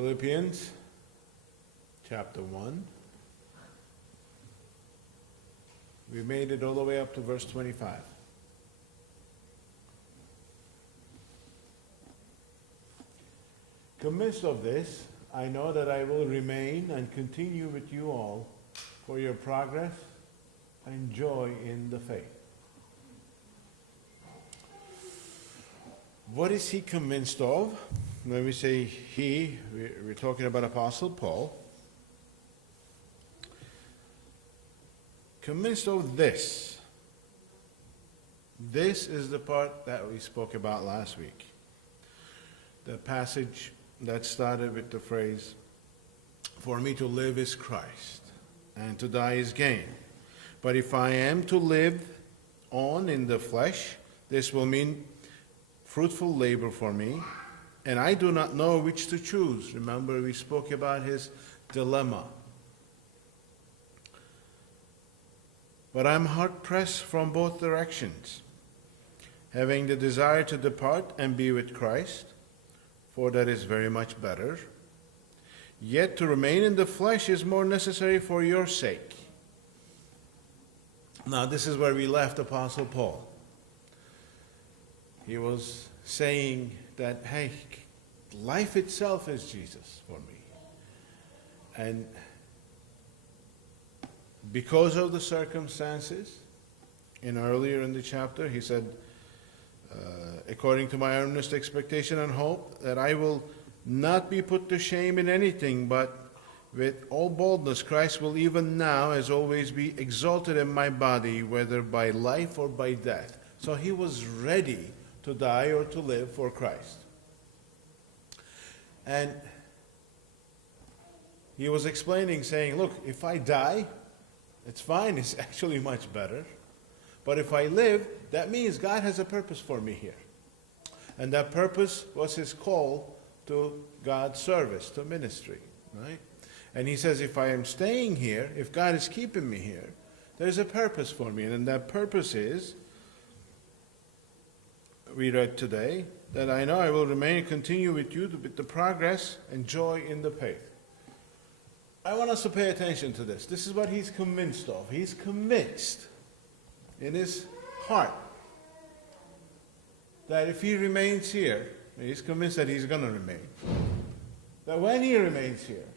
Philippians chapter 1. We made it all the way up to verse 25. Convinced of this, I know that I will remain and continue with you all for your progress and joy in the faith. What is he convinced of? When we say he, we're talking about Apostle Paul. Convinced of this. This is the part that we spoke about last week. The passage that started with the phrase, "For me to live is Christ, and to die is gain. But if I am to live on in the flesh, this will mean fruitful labor for me, and I do not know which to choose." Remember, we spoke about his dilemma. "But I'm hard-pressed from both directions, having the desire to depart and be with Christ, for that is very much better. Yet to remain in the flesh is more necessary for your sake." Now, this is where we left Apostle Paul. He was saying that, hey, life itself is Jesus for me. And because of the circumstances, earlier in the chapter, he said, according to my earnest expectation and hope, that I will not be put to shame in anything, but with all boldness Christ will even now, as always, be exalted in my body, whether by life or by death. So he was ready to die or to live for Christ. And he was explaining, saying, look, if I die, it's fine, it's actually much better. But if I live, that means God has a purpose for me here. And that purpose was his call to God's service, to ministry, right? And he says, if I am staying here, if God is keeping me here, there's a purpose for me. And that purpose is, we read today, that I know I will remain and continue with you with the progress and joy in the faith. I want us to pay attention to this. This is what he's convinced of. He's convinced in his heart that if he remains here, he's convinced that he's going to remain, that when he remains here,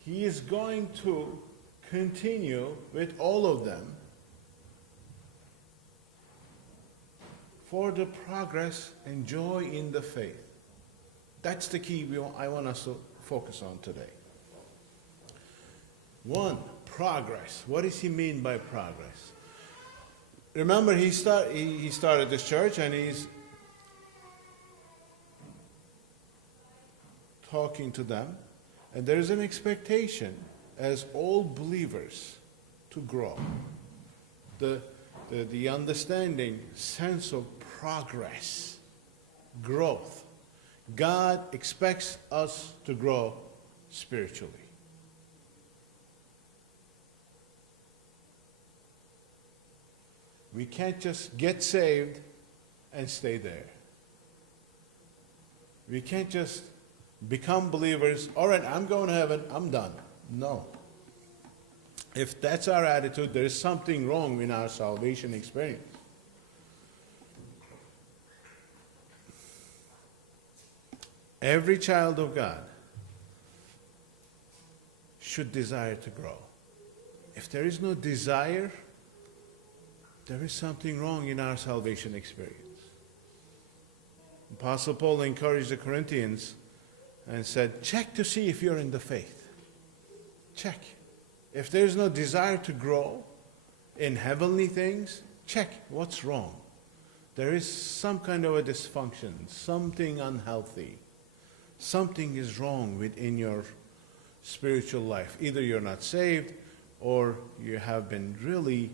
he is going to continue with all of them for the progress and joy in the faith. That's the key I want us to focus on today. One, progress. What does he mean by progress? Remember, he started this church, and he's talking to them, and there is an expectation as all believers to grow. The understanding, sense of progress, growth. God expects us to grow spiritually. We can't just get saved and stay there. We can't just become believers. All right, I'm going to heaven, I'm done. No. If that's our attitude, there is something wrong in our salvation experience. Every child of God should desire to grow. If there is no desire, there is something wrong in our salvation experience. Apostle Paul encouraged the Corinthians and said, check to see if you're in the faith. Check. If there's no desire to grow in heavenly things, check what's wrong. There is some kind of a dysfunction, something unhealthy. Something is wrong within your spiritual life. Either you're not saved or you have been really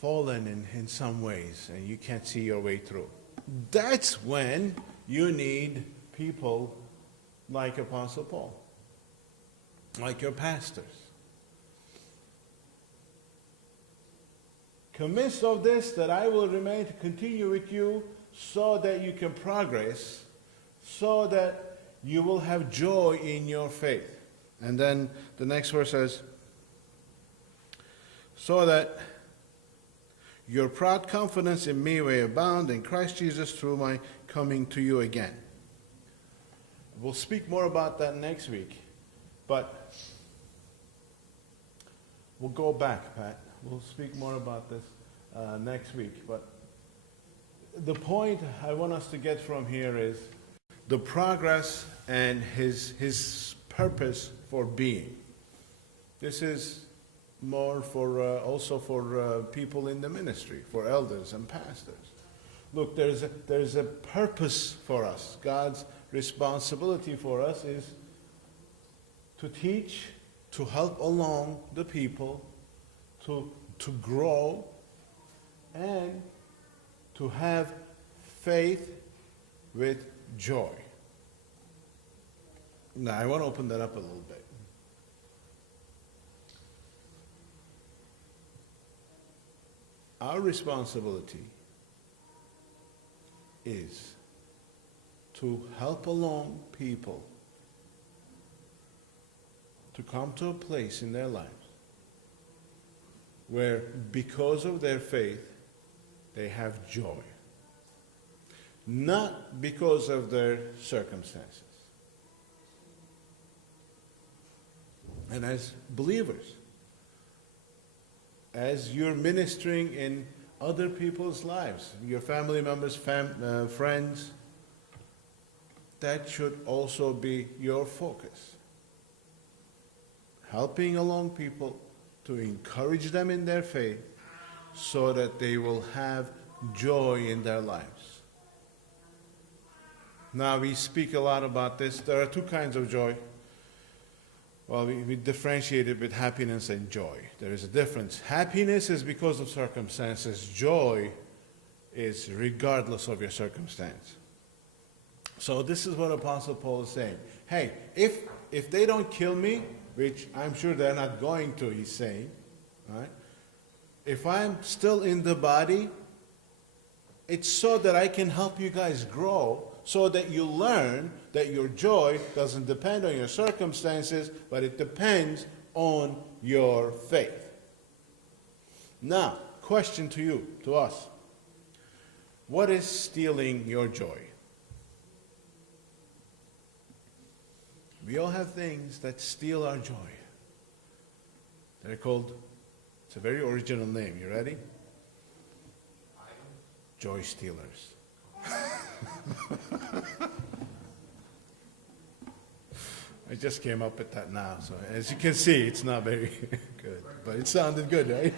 fallen in some ways and you can't see your way through. That's when you need people like Apostle Paul, like your pastors. Convinced of this, that I will remain to continue with you so that you can progress, so that you will have joy in your faith. And then the next verse says, so that your proud confidence in me may abound in Christ Jesus through my coming to you again. We'll speak more about that next week, but we'll go back, Pat. We'll speak more about this next week. But the point I want us to get from here is the progress and his purpose for being. This is more for also for people in the ministry, for elders and pastors. Look, there's a purpose for us. God's responsibility for us is to teach, to help along the people, to grow, and to have faith with joy. Now, I want to open that up a little bit. Our responsibility is to help along people to come to a place in their lives where, because of their faith, they have joy. Not because of their circumstances. And as believers, as you're ministering in other people's lives, your family members, friends, that should also be your focus. Helping along people to encourage them in their faith so that they will have joy in their lives. Now, we speak a lot about this. There are two kinds of joy. Well, we differentiate it with happiness and joy. There is a difference. Happiness is because of circumstances. Joy is regardless of your circumstance. So this is what Apostle Paul is saying. Hey, if they don't kill me, which I'm sure they're not going to, he's saying, right? If I'm still in the body, it's so that I can help you guys grow, so that you learn that your joy doesn't depend on your circumstances, but it depends on your faith. Now, question to you, to us. What is stealing your joy? We all have things that steal our joy. They're called, it's a very original name. You ready? Joy stealers. I just came up with that now, so as you can see, it's not very good, but it sounded good, right?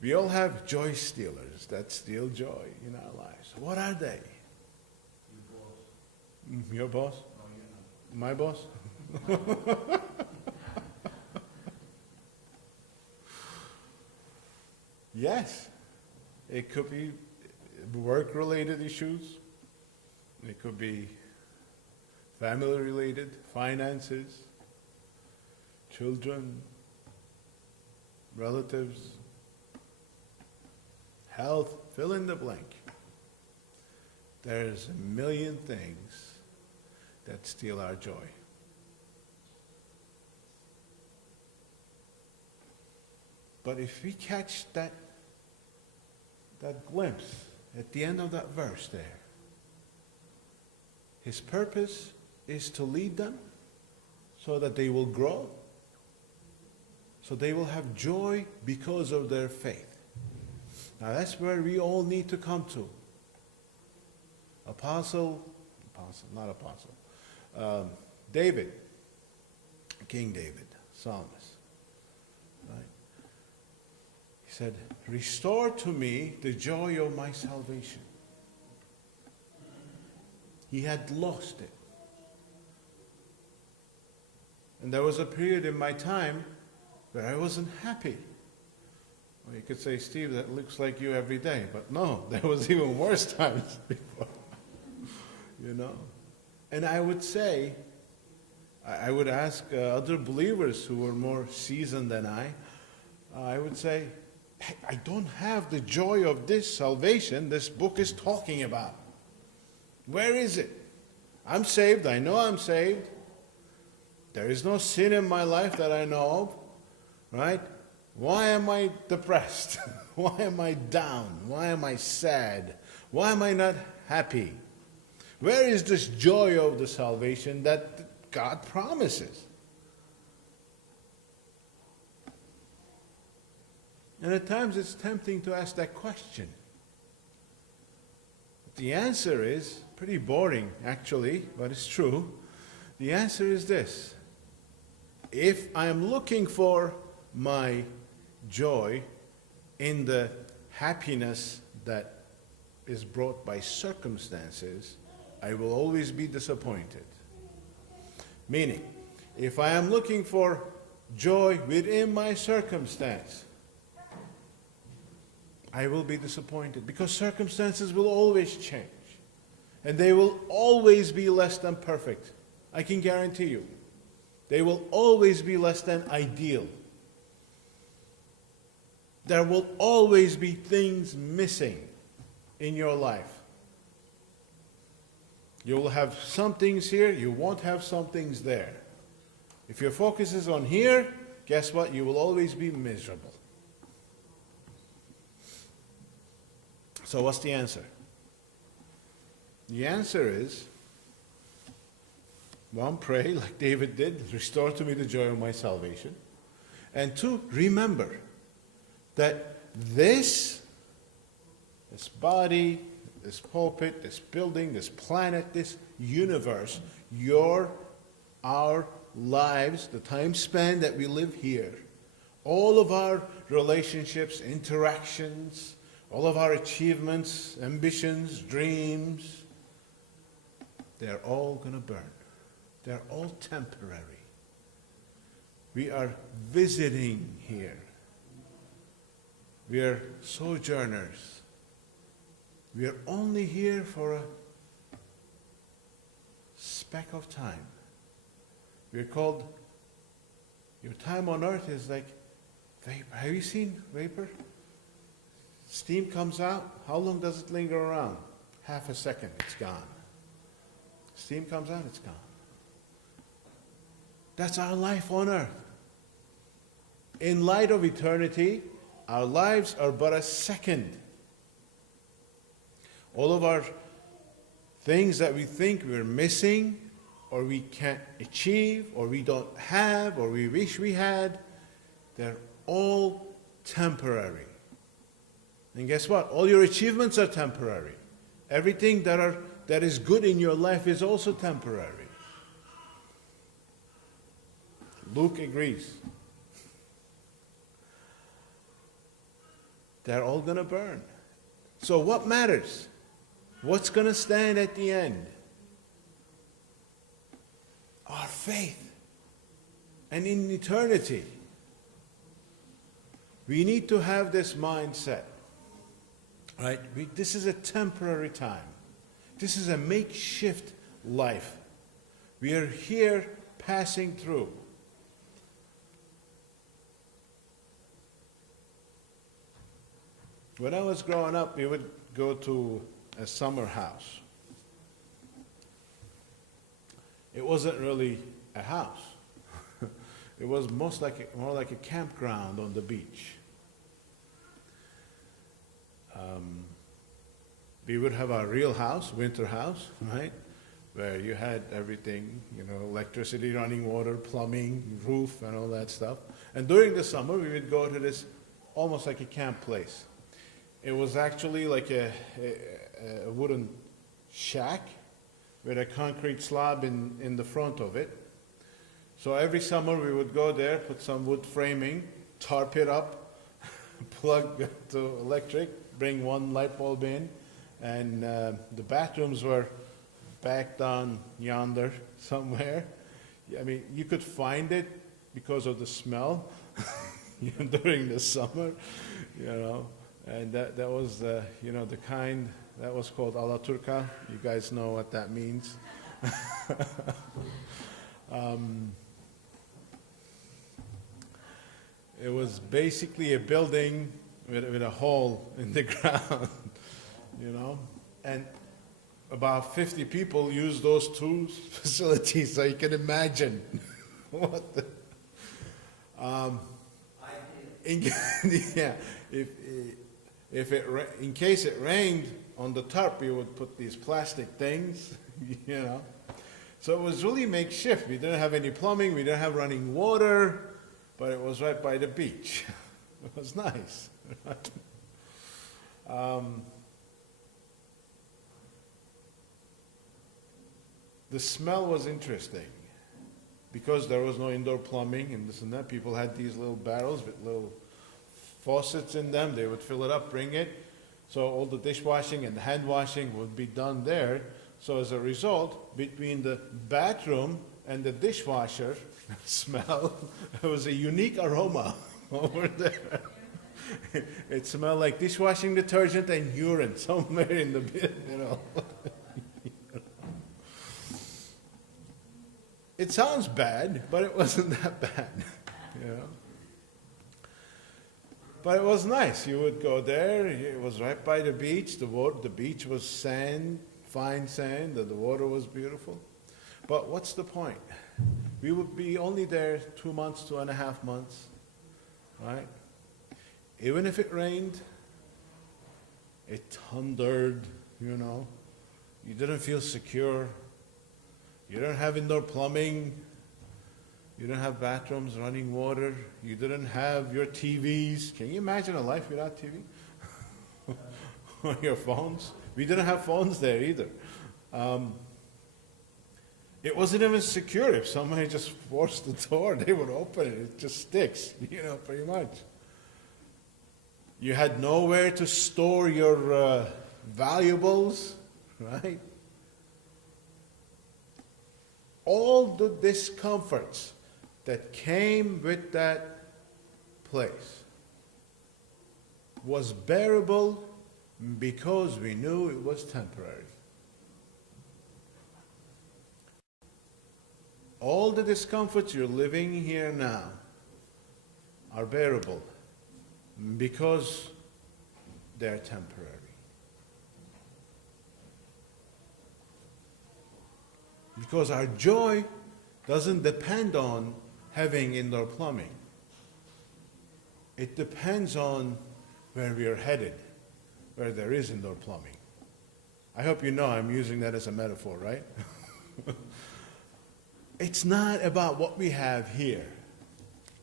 We all have joy stealers that steal joy in our lives. What are they? Your boss? My boss? Yes. It could be work-related issues. It could be family-related, finances, children, relatives, health, fill in the blank. There's a million things that steal our joy. But if we catch that glimpse at the end of that verse there, his purpose is to lead them so that they will grow, so they will have joy because of their faith. Now that's where we all need to come to. David, King David, psalmist, right? He said, "Restore to me the joy of my salvation." He had lost it. And there was a period in my time where I wasn't happy. Well, you could say, Steve, that looks like you every day. But no, there was even worse times before. You know? And I would say, I would ask other believers who were more seasoned than I would say, I don't have the joy of this salvation this book is talking about. Where is it? I'm saved. I know I'm saved. There is no sin in my life that I know of. Right? Why am I depressed? Why am I down? Why am I sad? Why am I not happy? Where is this joy of the salvation that God promises? And at times it's tempting to ask that question. The answer is pretty boring, actually, but it's true. The answer is this. If I am looking for my joy in the happiness that is brought by circumstances, I will always be disappointed. Meaning, if I am looking for joy within my circumstance, I will be disappointed because circumstances will always change. And they will always be less than perfect. I can guarantee you. They will always be less than ideal. There will always be things missing in your life. You will have some things here, you won't have some things there. If your focus is on here, guess what? You will always be miserable. So what's the answer? The answer is, one, pray like David did, restore to me the joy of my salvation. And two, remember that this body, this pulpit, this building, this planet, this universe, our lives, the time span that we live here, all of our relationships, interactions, all of our achievements, ambitions, dreams, they're all going to burn. They're all temporary. We are visiting here. We are sojourners. We are only here for a speck of time. We're called, your time on earth is like vapor. Have you seen vapor? Steam comes out, how long does it linger around? Half a second, it's gone. Steam comes out, it's gone. That's our life on earth. In light of eternity, our lives are but a second. All of our things that we think we're missing, or we can't achieve, or we don't have, or we wish we had, they're all temporary. And guess what? All your achievements are temporary. Everything that is good in your life is also temporary. Luke agrees. They're all going to burn. So what matters? What's going to stand at the end? Our faith. And in eternity, we need to have this mindset. Right? This is a temporary time. This is a makeshift life. We are here passing through. When I was growing up, we would go to a summer house. It wasn't really a house. It was more like a campground on the beach. We would have our real house, winter house, right? Where you had everything, electricity, running water, plumbing, roof, and all that stuff. And during the summer, we would go to this almost like a camp place. It was actually like a wooden shack with a concrete slab in the front of it. So every summer we would go there, put some wood framing, tarp it up, plug to electric, bring one light bulb in, and the bathrooms were back down yonder somewhere. I mean, you could find it because of the smell during the summer, and that was the kind that was called ala turca. You guys know what that means. It was basically a building with a hole in the ground, you know, and about 50 people use those two facilities, so you can imagine what the, in, yeah, in case it rained on the tarp, you would put these plastic things, you know. So it was really makeshift. We didn't have any plumbing, we didn't have running water, but it was right by the beach. It was nice. The smell was interesting because there was no indoor plumbing and this and that. People had these little barrels with little faucets in them. They would fill it up, bring it. So all the dishwashing and the hand washing would be done there. So as a result, between the bathroom and the dishwasher smell, there was a unique aroma over there. It smelled like dishwashing detergent and urine somewhere in the bin, you know. It sounds bad, but it wasn't that bad, you know. But it was nice. You would go there. It was right by the beach. The beach was sand, fine sand, and the water was beautiful. But what's the point? We would be only there 2 months, 2.5 months, right? Even if it rained, it thundered, you know. You didn't feel secure. You didn't have indoor plumbing. You didn't have bathrooms, running water. You didn't have your TVs. Can you imagine a life without TV? Or your phones? We didn't have phones there either. It wasn't even secure. If somebody just forced the door, they would open it. It just sticks, you know, pretty much. You had nowhere to store your valuables, right? All the discomforts that came with that place was bearable because we knew it was temporary. All the discomforts you're living here now are bearable because they're temporary. Because our joy doesn't depend on having indoor plumbing. It depends on where we are headed, where there is indoor plumbing. I hope you know I'm using that as a metaphor, right? It's not about what we have here.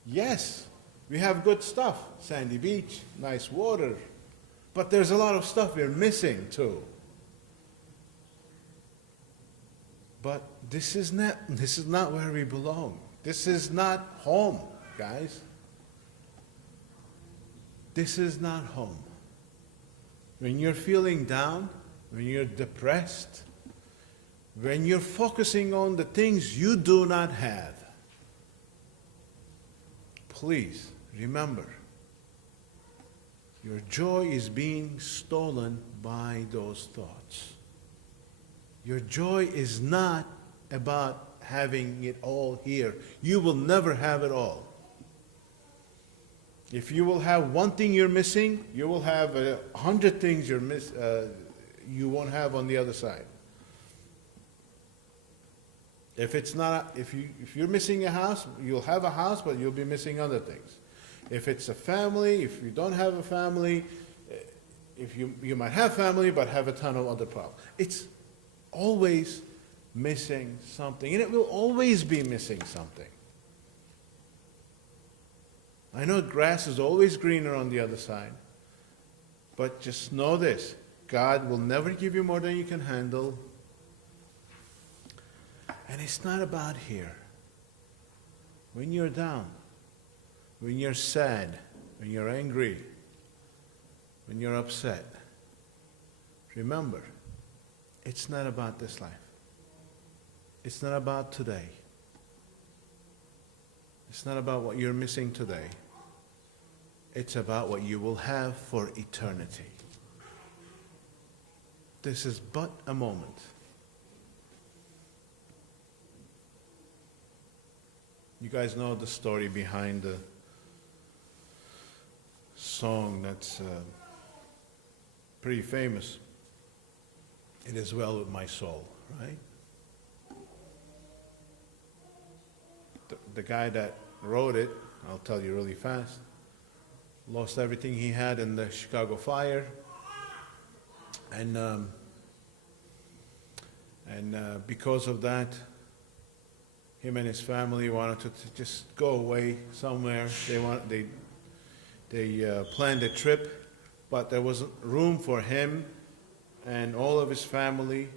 Yes, we have good stuff, sandy beach, nice water, but there's a lot of stuff we're missing too. But this is not where we belong. This is not home, guys. This is not home. When you're feeling down, when you're depressed, when you're focusing on the things you do not have, please remember, your joy is being stolen by those thoughts. Your joy is not about having it all here. You will never have it all. If you will have one thing you're missing, you will have 100 things you won't have on the other side. If you're missing a house, you'll have a house, but you'll be missing other things. If it's a family, if you don't have a family, if you might have family, but have a ton of other problems. It's always missing something, and it will always be missing something. I know grass is always greener on the other side, but just know this, God will never give you more than you can handle, and it's not about here. When you're down, when you're sad, when you're angry, when you're upset, remember, it's not about this life. It's not about today. It's not about what you're missing today. It's about what you will have for eternity. This is but a moment. You guys know the story behind the song that's pretty famous. It is well with my soul, right? The guy that wrote it, I'll tell you really fast, lost everything he had in the Chicago fire, and because of that, him and his family wanted to just go away somewhere. They planned a trip, but there wasn't room for him and all of his family,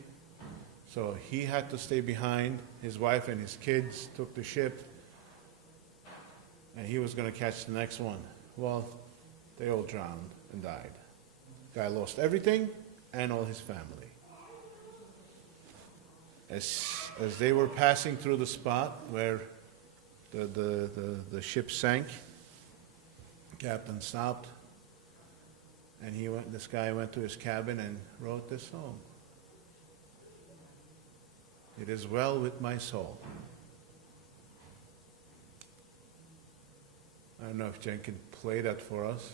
so he had to stay behind. His wife and his kids took the ship, and he was going to catch the next one. Well, they all drowned and died. Guy lost everything and all his family. As they were passing through the spot where the ship sank, captain stopped, and this guy went to his cabin and wrote this song. It is well with my soul. I don't know if Jen can play that for us.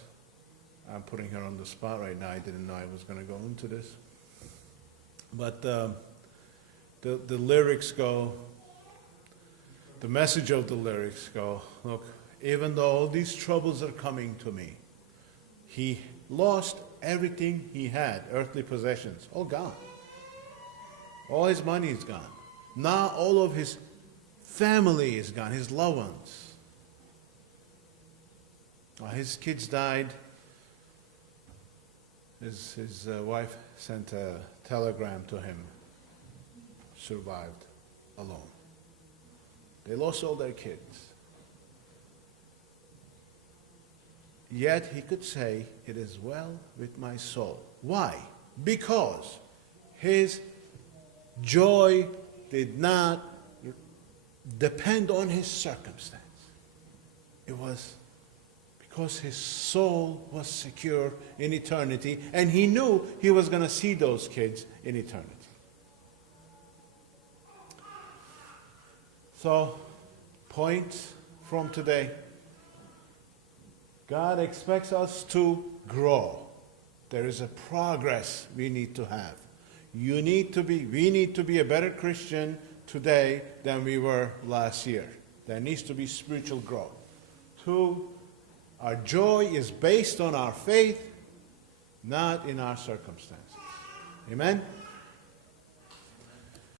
I'm putting her on the spot right now. I didn't know I was going to go into this. But the lyrics go, the message of the lyrics go, look, even though all these troubles are coming to me, he lost everything he had, earthly possessions, all gone. All his money is gone. Now all of his family is gone, his loved ones. His kids died. His wife sent a telegram to him. Survived alone. They lost all their kids. Yet he could say, it is well with my soul. Why? Because his joy did not depend on his circumstance. It was because his soul was secure in eternity, and he knew he was going to see those kids in eternity. So, point from today. God expects us to grow. There is a progress we need to have. We need to be a better Christian today than we were last year. There needs to be spiritual growth. 2, our joy is based on our faith, not in our circumstances. Amen?